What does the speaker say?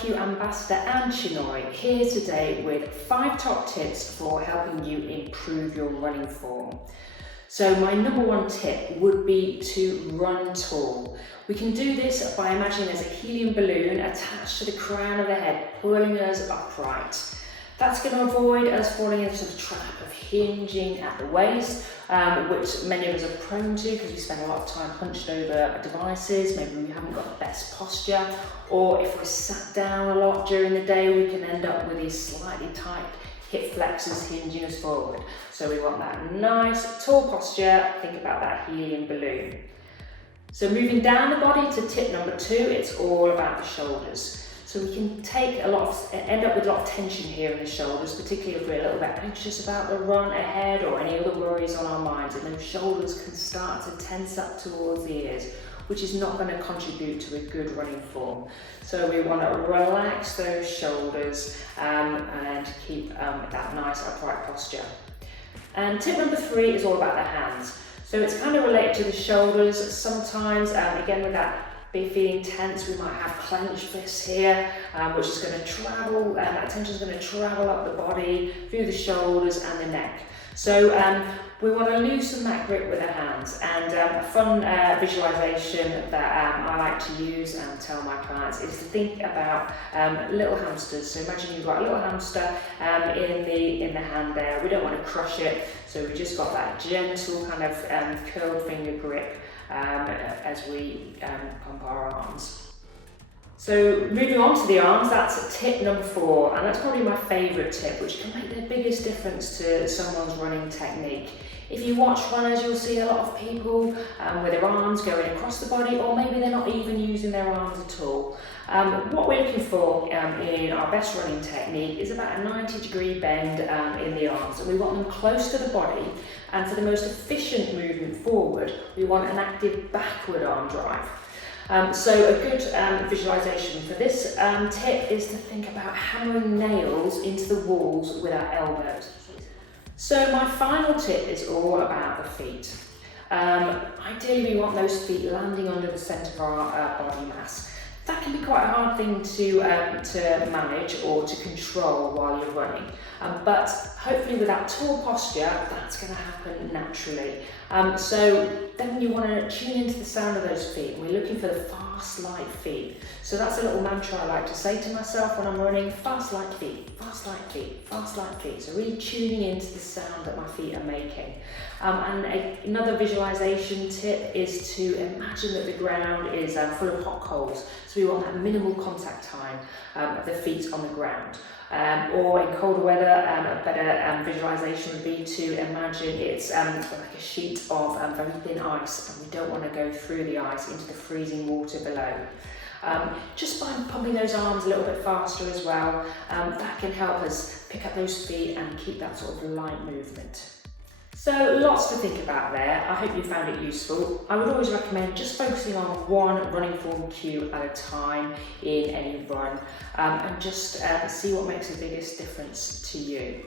Q Ambassador and Chinoy, here today with 5 top tips for helping you improve your running form. So my number 1 tip would be to run tall. We can do this by imagining there's a helium balloon attached to the crown of the head, pulling us upright. That's going to avoid us falling into the trap of hinging at the waist, which many of us are prone to because we spend a lot of time hunched over devices. Maybe we haven't got the best posture, or if we're sat down a lot during the day, we can end up with these slightly tight hip flexors hinging us forward. So we want that nice tall posture. Think about that helium balloon. So moving down the body to tip number 2, it's all about the shoulders. So we can end up with a lot of tension here in the shoulders, particularly if we're a little bit anxious about the run ahead or any other worries on our minds, and those shoulders can start to tense up towards the ears, which is not going to contribute to a good running form. So we want to relax those shoulders and keep that nice upright posture. And tip number 3 is all about the hands. So it's kind of related to the shoulders. Sometimes, again with that feeling tense, we might have clenched fists here, which is going to travel, that tension is going to travel up the body, through the shoulders and the neck. So we want to loosen that grip with the hands, and a fun visualization that I like to use and tell my clients is to think about little hamsters. So imagine you've got a little hamster in the hand there. We don't want to crush it, so we just got that gentle kind of curled finger grip as we pump our arms. So moving on to the arms, that's tip number 4, and that's probably my favourite tip, which can make the biggest difference to someone's running technique. If you watch runners, you'll see a lot of people with their arms going across the body, or maybe they're not even using their arms at all. What we're looking for in our best running technique is about a 90-degree bend in the arms, and we want them close to the body. And for the most efficient movement forward, we want an active backward arm drive. So a good visualization for this tip is to think about hammering nails into the walls with our elbows. So my final tip is all about the feet. Ideally, we want those feet landing under the centre of our body mass. That can be quite a hard thing to manage or to control while you're running. But hopefully with that tall posture, that's going to happen naturally. So then you want to tune into the sound of those feet. We're looking for the fast, light feet. So that's a little mantra I like to say to myself when I'm running: fast, light feet, fast, light feet, fast, light feet. So really tuning into the sound that my feet are making. And another visualization tip is to imagine that the ground is full of hot coals. So we want that minimal contact time of the feet on the ground. Or in colder weather, a better visualization would be to imagine it's like a sheet of very thin ice, and we don't want to go through the ice into the freezing water below. Just by pumping those arms a little bit faster as well, that can help us pick up those feet and keep that sort of light movement. So lots to think about there. I hope you found it useful. I would always recommend just focusing on one running form cue at a time in any run, and just see what makes the biggest difference to you.